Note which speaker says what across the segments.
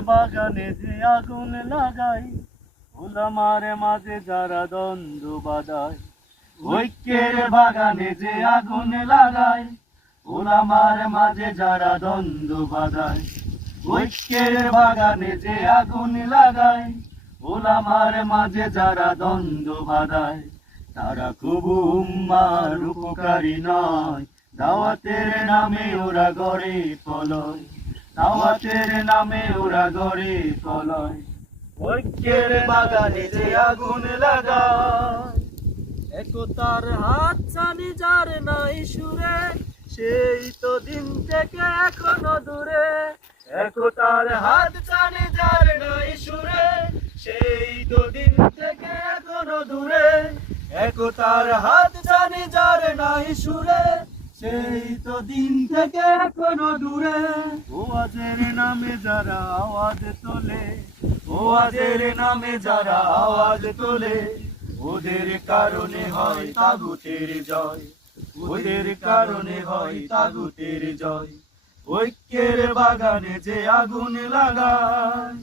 Speaker 1: বাগানে যে আগুন লাগাই ওলামার মাঝে যারা দ্বন্দ্ব বাদায় ঐক্যের বাগানে যে আগুন লাগাই ওলামার মাঝে যারা দ্বন্দ্ব বাদায় ঐক্যের বাগানে যে আগুন লাগাই ওলামার মাঝে যারা দ্বন্দ্ব বাদায় তারা খুব উম্মার উপকারী নয়, দাওয়াতের নামে ওরা গড়ে পলয়। দাওয়াতের নামে ওরা গড়ে পলয় ঐক্যের বাগানে যে আগুন লাগায়। একতার হাত ছানি যার নাই সুরে, সেই তো দিন থেকে এখনও দূরে। একতার হাত ছানি যার নাই সুরে, সেই তো দিন থেকে এখনও দূরে। একতার হাত ছানি যার নাই সুরে সেই তো দিন থেকে এখনও দূরে। ও আজের নামে যারা আওয়াজ তোলে ও আজের নামে যারা আওয়াজ তোলে ওদের কারণে হয় তাগুতের জয়। ওদের কারণে হয় তাগুতের জয়। ঐক্যের বাগানে যে আগুন লাগায়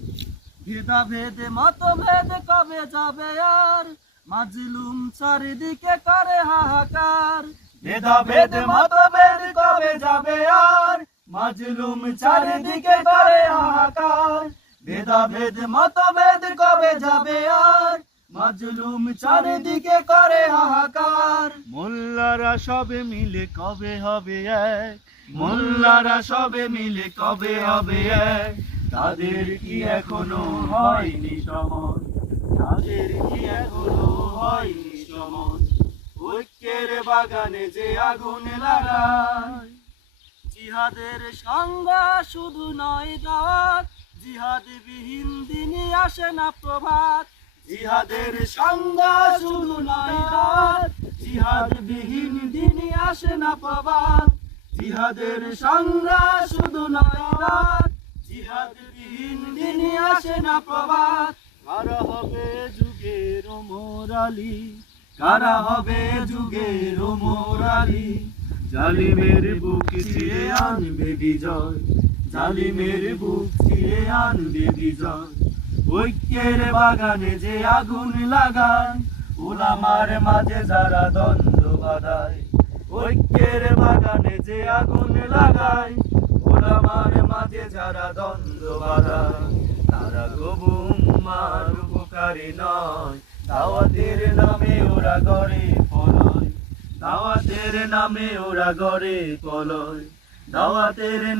Speaker 1: ভেদা ভেদে মতভেদ কবে যাবে আর মাজলুম চারিদিকে করে হাহাকার। ভেদা ভেদ মতভেদ কবে যাবে আর? মাজলুম চারিদিকে করে হাহাকার। ভেদা ভেদ মতভেদ কবে যাবে আর? মাজলুম চারিদিকে করে হাহাকার। মোল্লারা সবে মিলে কবে হবে এক? মোল্লারা সবে মিলে কবে হবে এক? তাদের কি এখনও হয়নি সমন তাদের কি এখনও হয়নি বাগানে যে আগুন লাগায়, জিহাদের সংজ্ঞা শুধু নয় দাওয়াত জিহাদ বিহীন দিনে আসে না প্রভাত। জিহাদের সংজ্ঞা শুধু নয় দাওয়াত জিহাদ বিহীন দিনে আসে না প্রভাত। জিহাদের সংজ্ঞা শুধু নয় দাওয়াত জিহাদ বিহীন দিনে আসে না প্রভাত। কারা হবে যুগের মোরালি কারা হবে যুগের মোরালি? জালিমের বুক ছিঁড়ে আনবে বিজয়। জালিমের বুক ছিঁড়ে আনবে বিজয়। ঐক্যের বাগানে যে আগুন লাগান উলামার মাঝে যারা দ্বন্দ্ব বাঁধায়। ঐক্যের বাগানে যে আগুন লাগায় ওলামার মাঝে যারা দ্বন্দ্ব বাঁধায়। তারা কবু উপকারী নয় দাওয়াতের নামে ওরা গড়ে পলয়। দাওয়াতের নামে ওরা গড়ে পলয়। দাওয়াতের